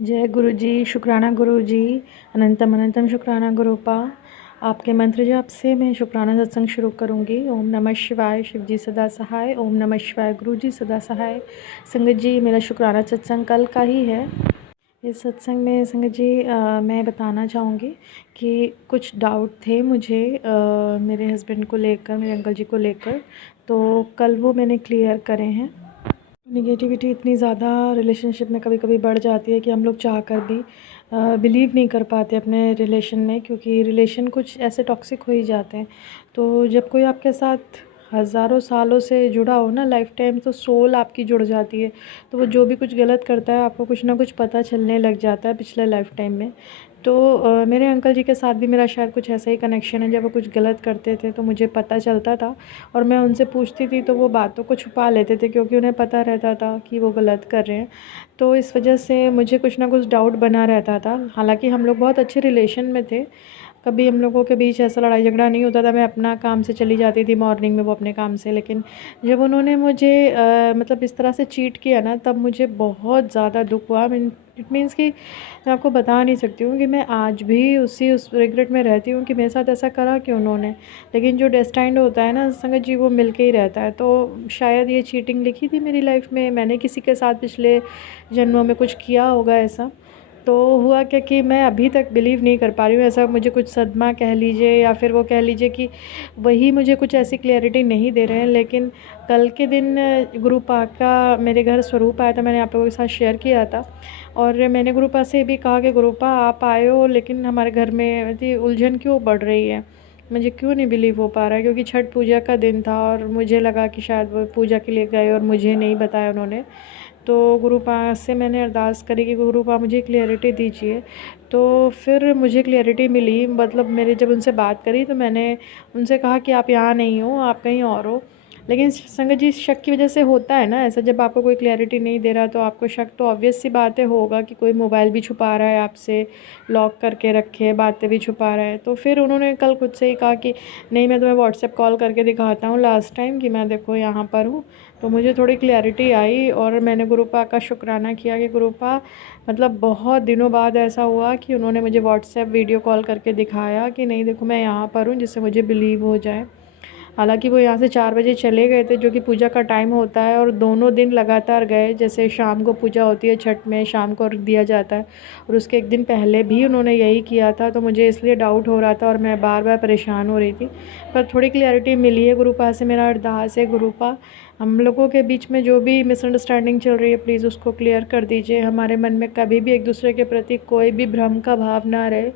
जय गुरु जी, शुक्राना गुरु जी, अनंतम अनंतम शुक्राना गुरुपा। आपके मंत्र जाप से मैं शुक्राना सत्संग शुरू करूँगी। ओम नमः शिवाय, शिव जी सदा सहाय। ओम नमः शिवाय, गुरु जी सदा सहाय। संगत जी, मेरा शुक्राना सत्संग कल का ही है। इस सत्संग में संगत जी मैं बताना चाहूँगी कि कुछ डाउट थे मुझे मेरे हस्बैंड को लेकर, मेरे अंकल जी को लेकर, तो कल वो मैंने क्लियर करे हैं। निगेटिविटी इतनी ज़्यादा रिलेशनशिप में कभी कभी बढ़ जाती है कि हम लोग चाह कर भी बिलीव नहीं कर पाते अपने रिलेशन में, क्योंकि रिलेशन कुछ ऐसे टॉक्सिक हो ही जाते हैं। तो जब कोई आपके साथ हज़ारों सालों से जुड़ा हो ना, लाइफ टाइम, तो सोल आपकी जुड़ जाती है। तो वो जो भी कुछ गलत करता है आपको कुछ ना कुछ पता चलने लग जाता है पिछले लाइफ टाइम में। तो मेरे अंकल जी के साथ भी मेरा शायद कुछ ऐसा ही कनेक्शन है। जब वो कुछ गलत करते थे तो मुझे पता चलता था, और मैं उनसे पूछती थी तो वो बातों को छुपा लेते थे, क्योंकि उन्हें पता रहता था कि वो गलत कर रहे हैं। तो इस वजह से मुझे कुछ ना कुछ डाउट बना रहता था। हालांकि हम लोग बहुत अच्छे रिलेशन में थे, कभी हम लोगों के बीच ऐसा लड़ाई झगड़ा नहीं होता था। मैं अपना काम से चली जाती थी मॉर्निंग में, वो अपने काम से। लेकिन जब उन्होंने मुझे मतलब इस तरह से चीट किया ना, तब मुझे बहुत ज़्यादा दुख हुआ। इट मीन्स कि मैं आपको बता नहीं सकती हूँ कि मैं आज भी उस रिग्रेट में रहती हूँ कि मेरे साथ ऐसा करा क्यों उन्होंने। लेकिन जो डेस्टाइंड होता है ना संगत जी, वो मिल के ही रहता है। तो शायद ये चीटिंग लिखी थी मेरी लाइफ में, मैंने किसी के साथ पिछले जन्मों में कुछ किया होगा ऐसा। तो हुआ क्या कि मैं अभी तक बिलीव नहीं कर पा रही हूँ। ऐसा मुझे कुछ सदमा कह लीजिए, या फिर वो कह लीजिए कि वही मुझे कुछ ऐसी क्लैरिटी नहीं दे रहे हैं। लेकिन कल के दिन गुरुपा का मेरे घर स्वरूप आया था, मैंने आप लोगों के साथ शेयर किया था। और मैंने गुरुपा से भी कहा कि गुरुपा आप आए हो, लेकिन हमारे घर में ऐसी उलझन क्यों बढ़ रही है, मुझे क्यों नहीं बिलीव हो पा रहा है। क्योंकि छठ पूजा का दिन था और मुझे लगा कि शायद वो पूजा के लिए गए और मुझे नहीं बताया उन्होंने। तो गुरुपा से मैंने अरदास करी कि गुरुपा मुझे क्लैरिटी दीजिए। तो फिर मुझे क्लैरिटी मिली। मतलब मेरे जब उनसे बात करी तो मैंने उनसे कहा कि आप यहाँ नहीं हो, आप कहीं और हो। लेकिन संगत जी, शक की वजह से होता है ना ऐसा, जब आपको कोई क्लैरिटी नहीं दे रहा तो आपको शक तो ऑब्वियस सी बात है होगा कि कोई मोबाइल भी छुपा रहा है आपसे, लॉक करके रखे, बातें भी छुपा रहा है। तो फिर उन्होंने कल खुद से ही कहा कि नहीं, मैं तुम्हें व्हाट्सएप कॉल करके दिखाता हूँ लास्ट टाइम कि मैं देखो यहाँ पर हूँ। तो मुझे थोड़ी क्लैरिटी आई और मैंने गुरुपा का शुक्राना किया कि गुरुपा, मतलब बहुत दिनों बाद ऐसा हुआ कि उन्होंने मुझे व्हाट्सएप वीडियो कॉल करके दिखाया कि नहीं देखो मैं यहाँ पर हूँ, जिससे मुझे बिलीव हो जाए। हालांकि वो यहाँ से 4 बजे चले गए थे, जो कि पूजा का टाइम होता है, और दोनों दिन लगातार गए। जैसे शाम को पूजा होती है छठ में, शाम को अर्घ दिया जाता है, और उसके एक दिन पहले भी उन्होंने यही किया था। तो मुझे इसलिए डाउट हो रहा था और मैं बार बार परेशान हो रही थी। पर थोड़ी क्लैरिटी मिली है। गुरुपा से मेरा अरदास है, गुरुपा हम लोगों के बीच में जो भी मिसअंडरस्टैंडिंग चल रही है प्लीज़ उसको क्लियर कर दीजिए। हमारे मन में कभी भी एक दूसरे के प्रति कोई भी भ्रम का भाव ना रहे,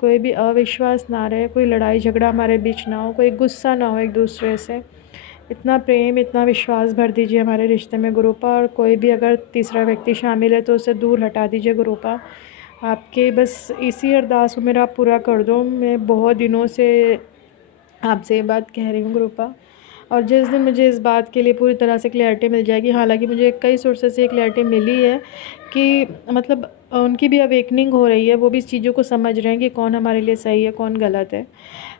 कोई भी अविश्वास ना रहे, कोई लड़ाई झगड़ा हमारे बीच ना हो, कोई गुस्सा ना हो एक दूसरे से। इतना प्रेम, इतना विश्वास भर दीजिए हमारे रिश्ते में गुरुपा। और कोई भी अगर तीसरा व्यक्ति शामिल है तो उसे दूर हटा दीजिए गुरुपा। आपके बस इसी अरदास को मेरा आप पूरा कर दो। मैं बहुत दिनों से आपसे ये बात कह रही हूँ गुरुपा। और जिस दिन मुझे इस बात के लिए पूरी तरह से क्लैरिटी मिल जाएगी, हालांकि मुझे कई सोर्सेस से क्लैरिटी मिली है कि मतलब उनकी भी अवेकनिंग हो रही है, वो भी इस चीज़ों को समझ रहे हैं कि कौन हमारे लिए सही है कौन गलत है।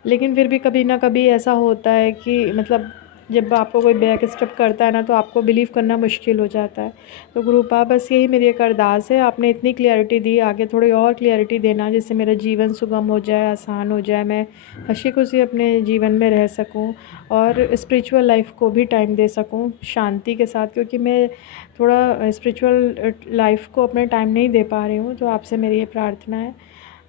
लेकिन फिर भी कभी ना कभी ऐसा होता है कि मतलब जब आपको कोई बैक स्टेप करता है ना, तो आपको बिलीव करना मुश्किल हो जाता है। तो गुरुपा बस यही मेरी एक अरदास है, आपने इतनी क्लैरिटी दी, आगे थोड़ी और क्लैरिटी देना जिससे मेरा जीवन सुगम हो जाए, आसान हो जाए, मैं हँसी खुशी अपने जीवन में रह सकूं और स्पिरिचुअल लाइफ को भी टाइम दे सकूं शांति के साथ। क्योंकि मैं थोड़ा स्पिरिचुअल लाइफ को अपने टाइम नहीं दे पा रही हूँ। तो आपसे मेरी ये प्रार्थना है।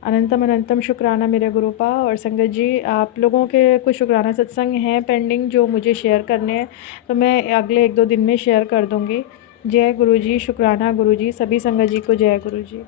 अनंतम अनंतम शुक्राना मेरे गुरुपा। और संगत जी, आप लोगों के कुछ शुक्राना सत्संग हैं पेंडिंग जो मुझे शेयर करने हैं, तो मैं अगले 1-2 दिन में शेयर कर दूँगी। जय गुरु जी, शुक्राना गुरु जी, सभी संगत जी को जय गुरु जी।